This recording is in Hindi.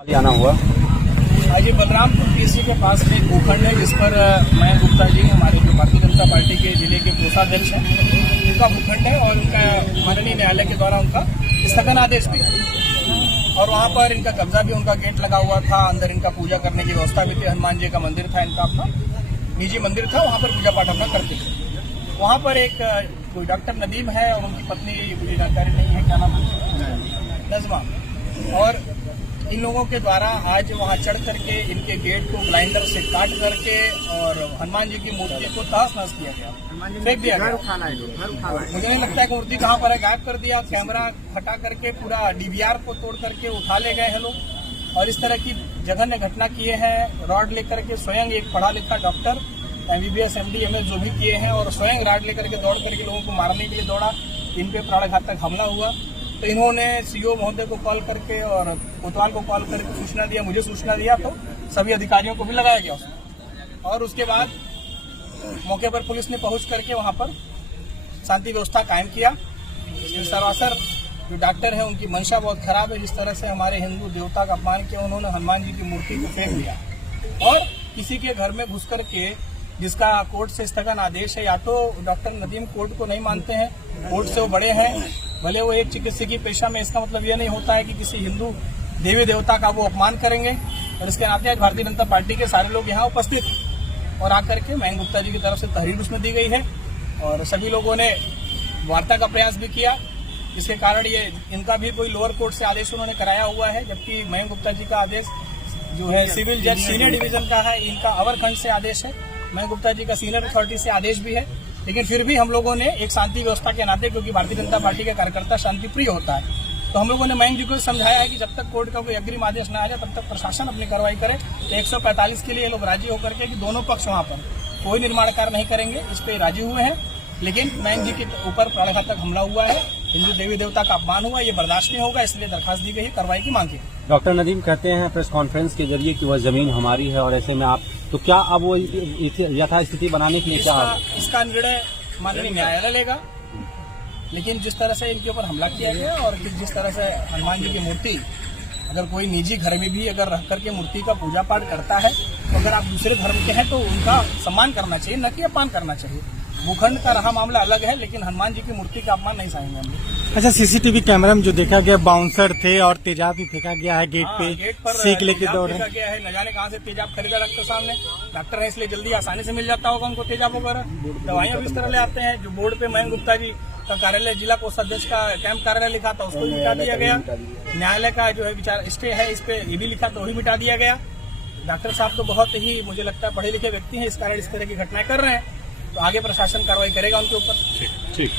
आना हुआ आज ये बलरामपुर पीसी के पास में एक भूखंड है जिस पर मयंक गुप्ता जी हमारे जो भारतीय जनता पार्टी के जिले के कोषाध्यक्ष हैं उनका भूखंड है और उनका माननीय न्यायालय के द्वारा उनका स्थगन आदेश भी है और वहाँ पर इनका कब्जा भी उनका गेट लगा हुआ था। अंदर इनका पूजा करने की व्यवस्था भी थी। हनुमान जी का मंदिर था, इनका अपना निजी मंदिर था, वहाँ पर पूजा पाठ अपना करते थे। वहाँ पर एक कोई डॉक्टर नदीम है और उनकी पत्नी, मुझे जानकारी नहीं है क्या नाम है, नजमा, और इन लोगों के द्वारा आज वहां चढ़ करके इनके गेट को ग्राइंडर से काट करके और हनुमान जी की मूर्ति को तहस नहस किया गया, फेंक दिया गया। मुझे नहीं लगता है कि मूर्ति कहाँ पर है, गायब कर दिया। कैमरा हटा करके पूरा डीवीआर को तोड़ करके उठा ले गए हैं लोग और इस तरह की जघन्य घटना किए हैं। रॉड लेकर के स्वयं एक पढ़ा लिखा डॉक्टर MBBS MD MS जो भी किए हैं और स्वयं रॉड लेकर के दौड़ करके लोगों को मारने के लिए दौड़ा। इन पे प्राणघातक हमला हुआ तो इन्होंने CO महोदय को कॉल करके और कोतवाल को कॉल करके सूचना दिया, मुझे सूचना दिया, तो सभी अधिकारियों को भी लगाया गया उसमें। और उसके बाद मौके पर पुलिस ने पहुंच करके वहां पर शांति व्यवस्था कायम किया। इसमें सरासर जो डॉक्टर है उनकी मंशा बहुत खराब है। जिस तरह से हमारे हिंदू देवता का अपमान किया, उन्होंने हनुमान जी की मूर्ति को फेंक दिया और किसी के घर में घुस करके, जिसका कोर्ट से स्थगन आदेश है, या तो डॉक्टर नदीम कोर्ट को नहीं मानते हैं, कोर्ट से वो बड़े हैं, भले वो एक चिकित्सकीय पेशा में, इसका मतलब ये नहीं होता है कि किसी हिंदू देवी देवता का वो अपमान करेंगे। और इसके नाते आज भारतीय जनता पार्टी के सारे लोग यहाँ उपस्थित और आकर के मयंक गुप्ता जी की तरफ से तहरीर उसमें दी गई है और सभी लोगों ने वार्ता का प्रयास भी किया। इसके कारण ये इनका भी कोई लोअर कोर्ट से आदेश उन्होंने कराया हुआ है, जबकि मयंक गुप्ता जी का आदेश जो है सिविल जज सीनियर डिवीजन का है, इनका अवर खंड से आदेश है। मयंक गुप्ता जी का सीनियर अथॉरिटी से आदेश भी है, लेकिन फिर भी हम लोगों ने एक शांति व्यवस्था के नाते, क्योंकि भारतीय जनता पार्टी का कार्यकर्ता शांति प्रिय होता है, तो हम लोगों ने मयंक जी को समझाया है कि जब तक कोर्ट का कोई अग्रिम आदेश न आ जाए तब तक प्रशासन अपनी कार्रवाई करे। 145 के लिए लोग राजी होकर के कि दोनों पक्ष वहां पर कोई निर्माण कार्य नहीं करेंगे, इस पे राजी हुए हैं। लेकिन मयंक जी के ऊपर प्राणघातक हमला हुआ है, हिंदू देवी देवता का अपमान हुआ, ये बर्दाश्त नहीं होगा, इसलिए दरखास्त दी गई है, कार्रवाई की मांग की। डॉक्टर नदीम कहते हैं प्रेस कॉन्फ्रेंस के जरिए कि वह जमीन हमारी है और ऐसे में आप, तो क्या अब वो यथास्थिति बनाने के लिए इसका निर्णय माननीय न्यायालय लेगा। लेकिन जिस तरह से इनके ऊपर हमला किया गया और जिस तरह से हनुमान जी की मूर्ति, अगर कोई निजी घर में भी अगर रह करके मूर्ति का पूजा पाठ करता है तो अगर आप दूसरे धर्म के हैं तो उनका सम्मान करना चाहिए, न कि अपमान करना चाहिए। भूखंड का रहा मामला अलग है, लेकिन हनुमान जी की मूर्ति का अपमान नहीं सहेंगे हम लोग। अच्छा, CCTV कैमरा में जो देखा गया बाउंसर थे और तेजाब भी फेंका गया है गेट पे, गेट पर सीख लेके दौड़ फेंका गया है। न जाने कहाँ से तेजाब खरीदा डॉक्टर सामने, डॉक्टर है इसलिए जल्दी आसानी से मिल जाता होगा उनको तेजाब वगैरह। दवाइयां भी इस तरह ले आते हैं। जो बोर्ड पे मयंक गुप्ता जी का कार्यालय, जिला कोषाध्यक्ष का कैंप कार्यालय लिखा था, उसको भी मिटा दिया गया। न्यायालय का जो है विचार स्टे है, इस पे ये भी लिखा तो वही मिटा दिया गया। डॉक्टर साहब तो बहुत ही, मुझे लगता है, पढ़े लिखे व्यक्ति हैं, इस कारण इस तरह की घटनाएं कर रहे हैं, तो आगे प्रशासन कार्रवाई करेगा उनके ऊपर। ठीक।